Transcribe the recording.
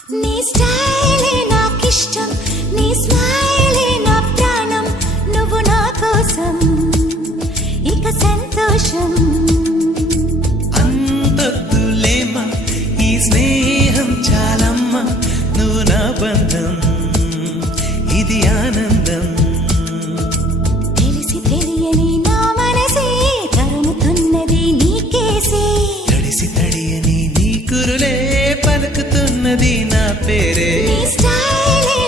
నీ స్టైలే నాకిష్టం, నీ స్మైలే నా ప్రాణం, నువ్వు నా కోసం ఇక సంతోషం. అంతొద్దులేమా ఈ స్నేహం చాలమ్మా, నువ్వు నా బంధం ఇది ఆనందం. తెలిసి తెలియని నా మనసే తరుముతున్నది నీకేసే, తడిసి తడియని నీ కురులే పలుకుతున్నది నా పేరే. నీ స్టైలే